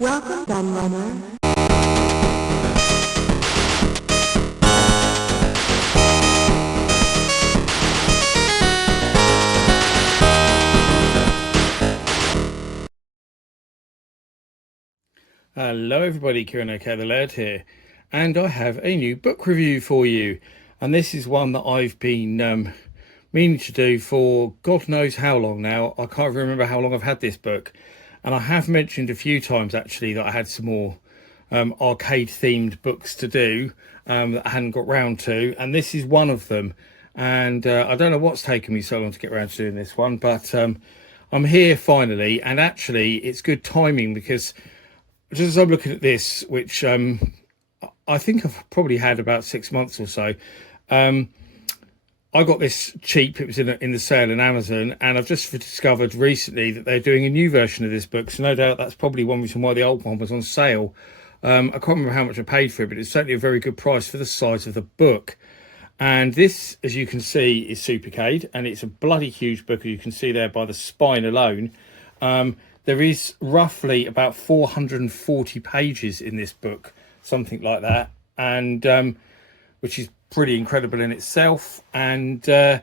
Welcome, gun runner. Hello everybody, Kieran OK the Laird here, and I have a new book review for you, and this is one that I've been meaning to do for God knows how long now. I can't remember how long I've had this book, and I have mentioned a few times actually that I had some more arcade themed books to do that I hadn't got round to, and this is one of them. And I don't know what's taken me so long to get around to doing this one, but I'm here finally, and actually it's good timing because just as I'm looking at this, which I think I've probably had about 6 months or so, I got this cheap. It was in the sale on Amazon, and I've just discovered recently that they're doing a new version of this book. So no doubt that's probably one reason why the old one was on sale. I can't remember how much I paid for it, but it's certainly a very good price for the size of the book. And this, as you can see, is Supercade, and it's a bloody huge book, as you can see there by the spine alone. There is roughly about 440 pages in this book, something like that, and which is pretty incredible in itself. And it's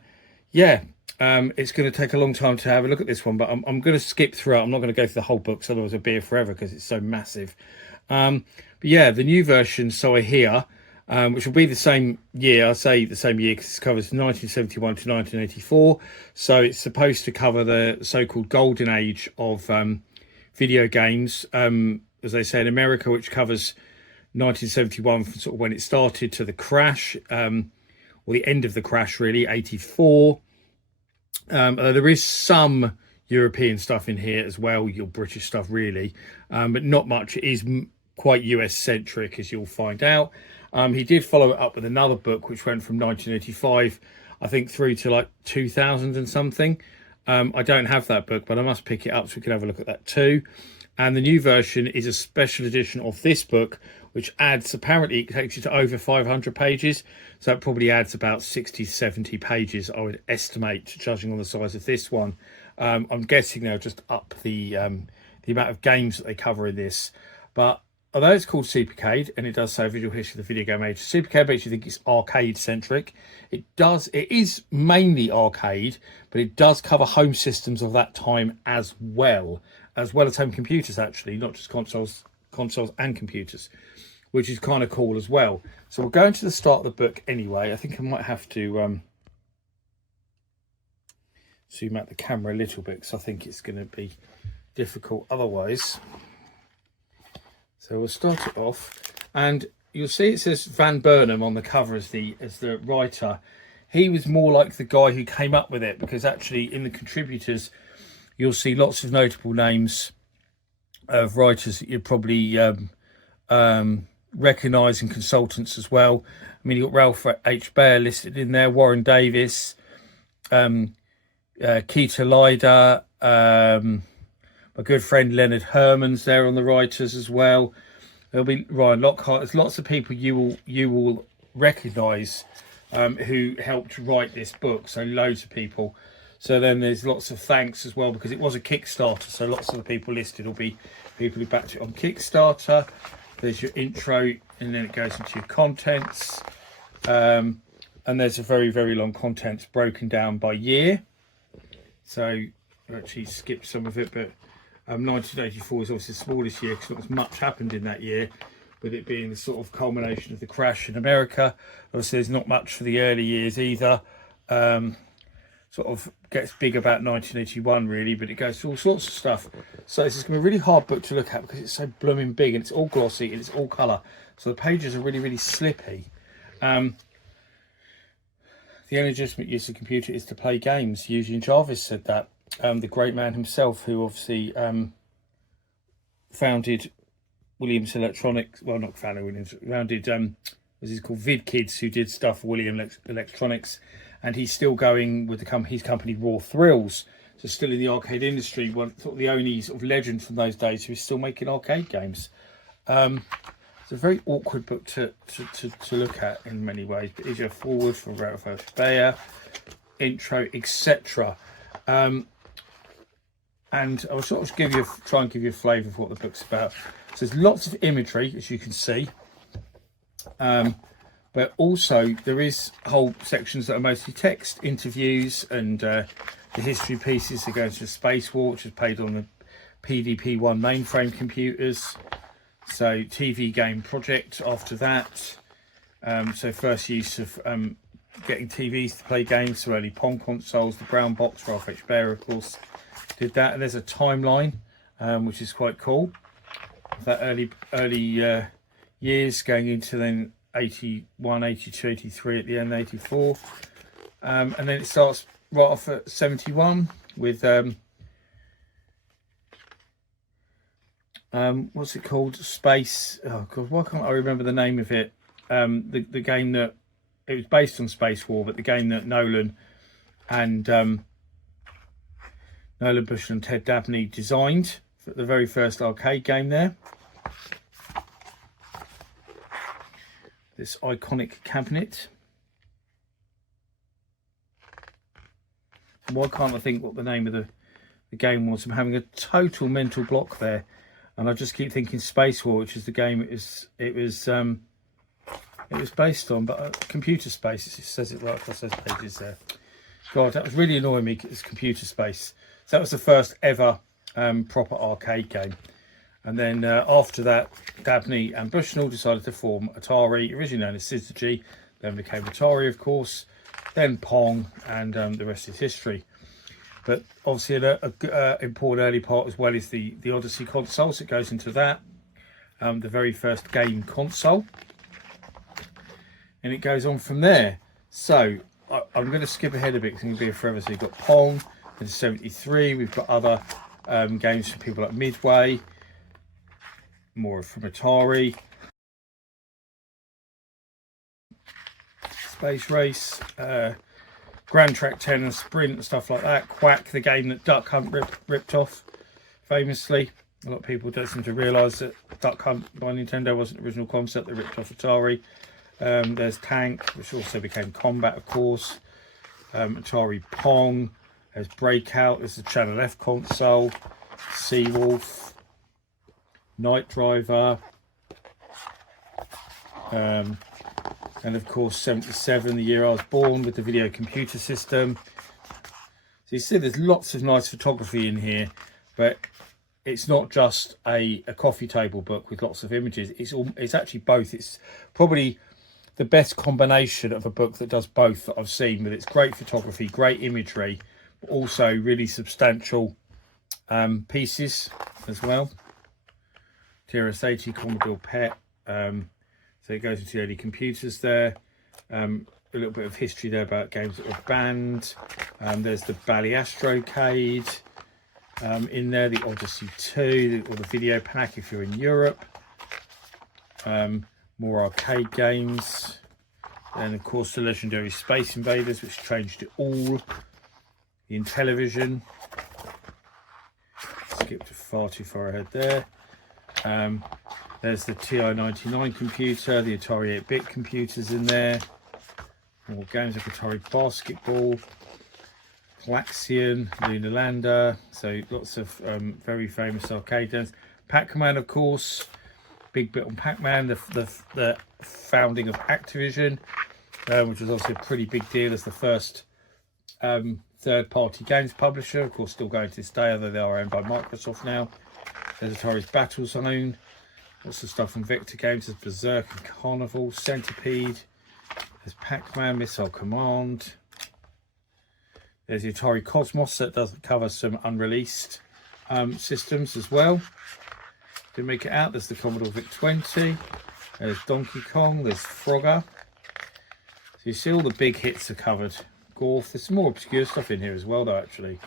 going to take a long time to have a look at this one, but I'm going to skip through it. I'm not going to go through the whole book, so otherwise I'll be here forever because it's so massive. But yeah, the new version, so I hear, which will be the same year. I say the same year because it covers 1971 to 1984. So it's supposed to cover the so-called golden age of video games, as they say in America, which covers 1971 from sort of when it started to the crash, or the end of the crash, really, 84. There is some European stuff in here as well, your British stuff really, but not much. It is quite US centric, as you'll find out. He did follow it up with another book which went from 1985 I think through to like 2000 and something. I don't have that book, but I must pick it up so we can have a look at that too. And the new version is a special edition of this book, which adds, apparently it takes you to over 500 pages, so it probably adds about 60 70 pages, I would estimate, judging on the size of this one. I'm guessing they'll just up the amount of games that they cover in this. But although it's called Supercade, and it does say visual history of the video game age, Supercade makes you think it's arcade centric. It is mainly arcade, but it does cover home systems of that time as well as home computers, actually, not just consoles and computers, which is kind of cool as well. So we'll go into the start of the book anyway. I think I might have to zoom out the camera a little bit because I think it's going to be difficult otherwise. So we'll start it off, and you'll see it says Van Burnham on the cover as the writer. He was more like the guy who came up with it, because actually in the contributors you'll see lots of notable names of writers that you'd probably recognise, and consultants as well. I mean, you've got Ralph H. Baer listed in there, Warren Davis, Keita Lyda, my good friend Leonard Herman's there on the writers as well. There'll be Ryan Lockhart. There's lots of people you will recognise who helped write this book. So loads of people. So then there's lots of thanks as well, because it was a Kickstarter. So lots of the people listed will be people who backed it on Kickstarter. There's your intro, and then it goes into your contents. And there's a very, very long contents broken down by year. So I actually skipped some of it, but 1984 is obviously the smallest year because not as much happened in that year, with it being the sort of culmination of the crash in America. Obviously there's not much for the early years either. Sort of gets big about 1981 really, but it goes through all sorts of stuff. So this is going to be a really hard book to look at because it's so blooming big, and it's all glossy and it's all colour, so the pages are really, really slippy. The only legitimate use of a computer is to play games. Eugene Jarvis said that. The great man himself, who obviously founded Williams Electronics, well, not founded Williams, founded was it called Vid Kids, who did stuff for Williams Electronics, and he's still going with his company Raw Thrills, so still in the arcade industry. One sort of the only sort of legend from those days who is still making arcade games. It's a very awkward book to look at in many ways, but here's your forward from Ralph Baer, intro, etc. and I'll sort of try and give you a flavour of what the book's about. So there's lots of imagery, as you can see, but also there is whole sections that are mostly text, interviews, and the history pieces that go into the Space War, which was played on the PDP-1 mainframe computers. So TV game project after that. So first use of getting TVs to play games, so early Pong consoles, the brown box, Ralph H. Baer, of course, did that. And there's a timeline, which is quite cool. That early years going into then 81, 82, 83 at the end, 84. And then it starts right off at 71 with, what's it called? Space. Oh, God, why can't I remember the name of it? The game that, it was based on Space War, but the game that Nolan Bushnell and Ted Dabney designed for the very first arcade game there. This iconic cabinet. Why can't I think what the name of the game was? I'm having a total mental block there, and I just keep thinking Space War, which is the game it was based on, but Computer Space. It says it right across those pages there. God, that was really annoying me. It's Computer Space. So that was the first ever proper arcade game. And then after that, Dabney and Bushnell decided to form Atari, originally known as Syzygy, then became Atari, of course, then Pong, and the rest is history. But obviously an important early part as well is the Odyssey console, so it goes into that, the very first game console. And it goes on from there. So I'm going to skip ahead a bit because it's going to be forever. So you've got Pong, in 73, we've got other games from people like Midway, more from Atari, Space Race, Grand Track 10 and Sprint and stuff like that. Quack, the game that Duck Hunt ripped off famously. A lot of people don't seem to realise that Duck Hunt by Nintendo wasn't the original concept. They ripped off Atari. There's Tank, which also became Combat, of course. Atari Pong. There's Breakout. There's the Channel F console. Seawolf. Night Driver. And of course 77, the year I was born, with the video computer system. So you see there's lots of nice photography in here, but it's not just a coffee table book with lots of images. It's actually both. It's probably the best combination of a book that does both that I've seen, with its great photography, great imagery, but also really substantial pieces as well. TRS-80, Commodore PET. So it goes into the early computers there. A little bit of history there about games that were banned. There's the Ballyastrocade in there, the Odyssey 2, or the video pack if you're in Europe. More arcade games. And of course the legendary Space Invaders, which changed it all. The Intellivision. Skipped far too far ahead there. There's the TI-99 computer, the Atari 8-bit computers in there. More games like Atari Basketball, Galaxian, Lunar Lander. So lots of very famous arcade games. Pac-Man, of course. Big bit on Pac-Man, the founding of Activision, which was also a pretty big deal as the first third-party games publisher. Of course, still going to this day, although they are owned by Microsoft now. There's Atari's Battlezone. Lots of stuff from Vector Games. There's Berserk and Carnival, Centipede. There's Pac-Man, Missile Command. There's the Atari Cosmos that does cover some unreleased systems as well. Didn't make it out. There's the Commodore VIC-20. There's Donkey Kong. There's Frogger. So you see all the big hits are covered. Gorf. There's some more obscure stuff in here as well, though, actually.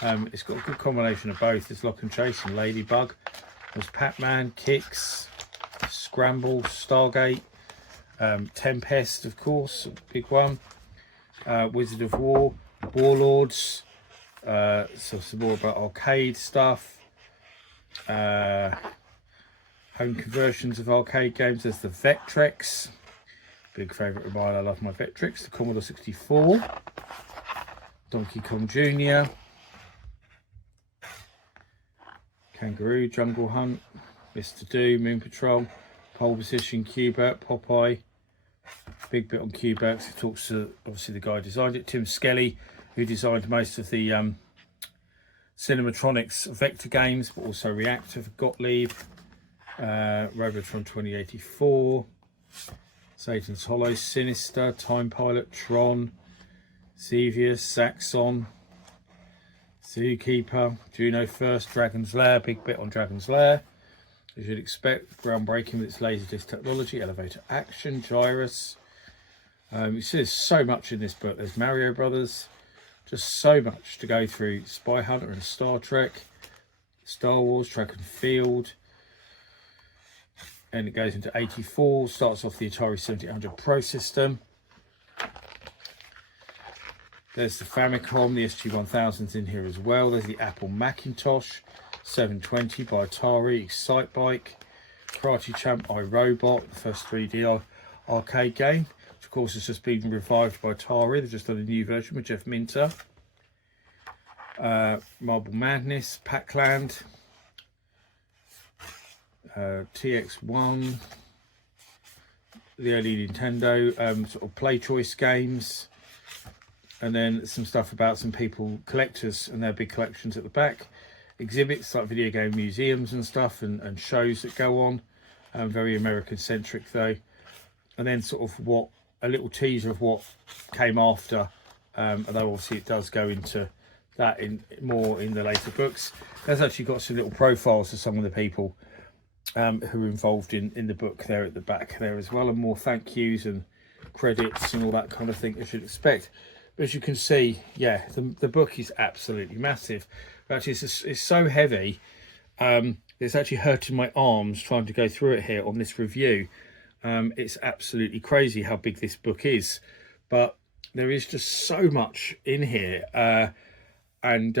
It's got a good combination of both. There's Lock and Chase and Ladybug. There's Pac-Man, Kicks, Scramble, Stargate, Tempest, of course, a big one. Wizard of War, Warlords. So some more about arcade stuff. Home conversions of arcade games. There's the Vectrex. Big favourite of mine. I love my Vectrex. The Commodore 64. Donkey Kong Jr. Kangaroo, Jungle Hunt, Mr. Do, Moon Patrol, Pole Position, Qbert, Popeye. Big bit on Qbert. It talks to obviously the guy who designed it, Tim Skelly, who designed most of the Cinematronics vector games, but also Reactor for Gottlieb, Robotron 2084, Satan's Hollow, Sinister, Time Pilot, Tron, Xevious, Saxon, Zookeeper, Juno First, Dragon's Lair, big bit on Dragon's Lair, as you'd expect, groundbreaking with its Laserdisc technology, Elevator Action, Gyrus. You see there's so much in this book. There's Mario Brothers, just so much to go through. Spy Hunter and Star Trek, Star Wars, Track and Field. And it goes into 84, starts off the Atari 7800 Pro system. There's the Famicom, the SG-1000's in here as well. There's the Apple Macintosh, 720 by Atari, Excite Bike, Karate Champ, iRobot, the first 3D arcade game, which of course has just been revived by Atari. They've just done a new version with Jeff Minter. Marble Madness, Pac-Land, TX1, the early Nintendo sort of play choice games, and then some stuff about some people, collectors and their big collections at the back, exhibits like video game museums and stuff, and shows that go on, very American centric though, and then sort of what a little teaser of what came after, although obviously it does go into that in more in the later books. There's actually got some little profiles of some of the people who are involved in the book there at the back there as well, and more thank yous and credits and all that kind of thing as you'd expect. But as you can see, yeah, the book is absolutely massive. Actually, it's so heavy, it's actually hurting my arms trying to go through it here on this review. It's absolutely crazy how big this book is, but there is just so much in here, and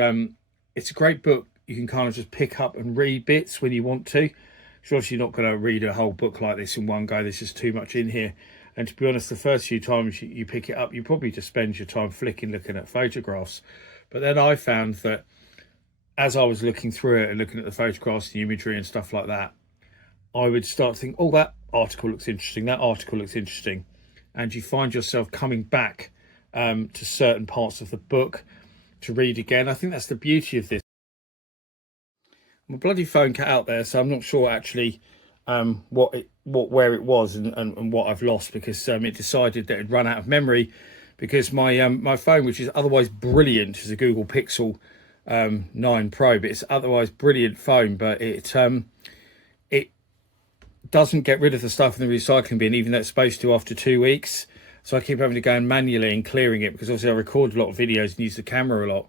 it's a great book. You can kind of just pick up and read bits when you want to. So obviously you're not going to read a whole book like this in one go. There's just too much in here. And to be honest, the first few times you pick it up, you probably just spend your time flicking, looking at photographs. But then I found that as I was looking through it and looking at the photographs, the imagery and stuff like that, I would start to think, oh, that article looks interesting. That article looks interesting. And you find yourself coming back to certain parts of the book to read again. I think that's the beauty of this. My bloody phone cut out there, so I'm not sure actually where it was and what I've lost, because it decided that it'd run out of memory, because my my phone, which is otherwise brilliant, is a Google Pixel 9 Pro, but it's otherwise brilliant phone, but it doesn't get rid of the stuff in the recycling bin, even though it's supposed to after 2 weeks. So I keep having to go in manually and clearing it, because obviously I record a lot of videos and use the camera a lot.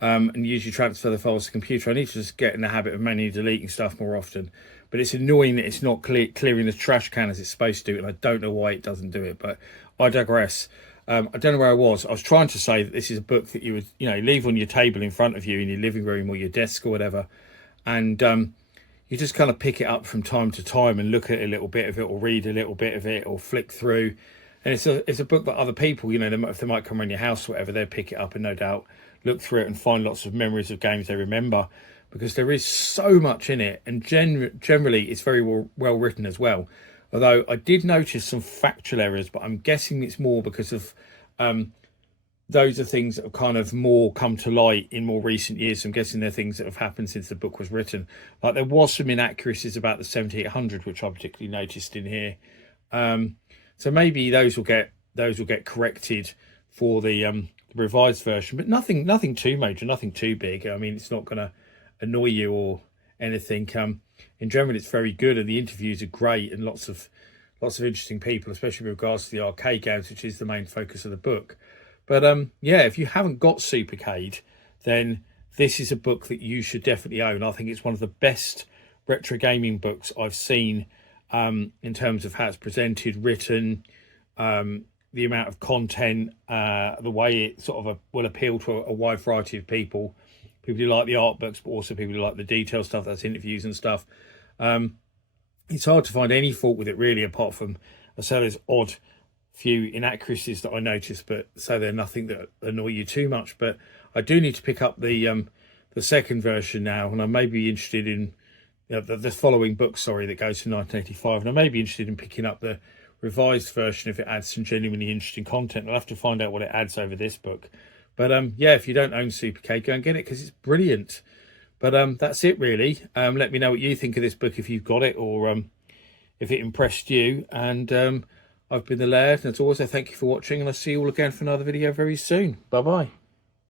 And usually transfer the files to the computer. I need to just get in the habit of manually deleting stuff more often. But it's annoying that it's not clearing the trash can as it's supposed to, and I don't know why it doesn't do it, but I digress. I don't know where I was. I was trying to say that this is a book that you would, leave on your table in front of you in your living room or your desk or whatever, and you just kind of pick it up from time to time and look at a little bit of it, or read a little bit of it, or flick through. And it's a book that other people, if they might come around your house or whatever, they'll pick it up and no doubt look through it and find lots of memories of games they remember, because there is so much in it, and generally it's very well written as well. Although I did notice some factual errors, but I'm guessing it's more because of those are things that have kind of more come to light in more recent years. I'm guessing they're things that have happened since the book was written. Like there was some inaccuracies about the 7800, which I particularly noticed in here. So maybe those will get corrected for the revised version, but nothing too major, nothing too big. I mean, it's not going to annoy you or anything. In general, it's very good, and the interviews are great, and lots of interesting people, especially with regards to the arcade games, which is the main focus of the book. But yeah, if you haven't got Supercade, then this is a book that you should definitely own. I think it's one of the best retro gaming books I've seen, in terms of how it's presented, written, the amount of content, the way it sort of will appeal to a wide variety of people who like the art books, but also people who like the detail stuff, that's interviews and stuff. It's hard to find any fault with it really, apart from I say there's odd few inaccuracies that I noticed, but so they're nothing that annoy you too much. But I do need to pick up the the second version now, and I may be interested in the following book, sorry, that goes to 1985, and I may be interested in picking up the revised version if it adds some genuinely interesting content. I'll have to find out what it adds over this book. But yeah, if you don't own Supercade, go and get it because it's brilliant. But that's it really. Let me know what you think of this book if you've got it, or if it impressed you. And I've been the Laird, and as always, I thank you for watching, and I'll see you all again for another video very soon. Bye bye.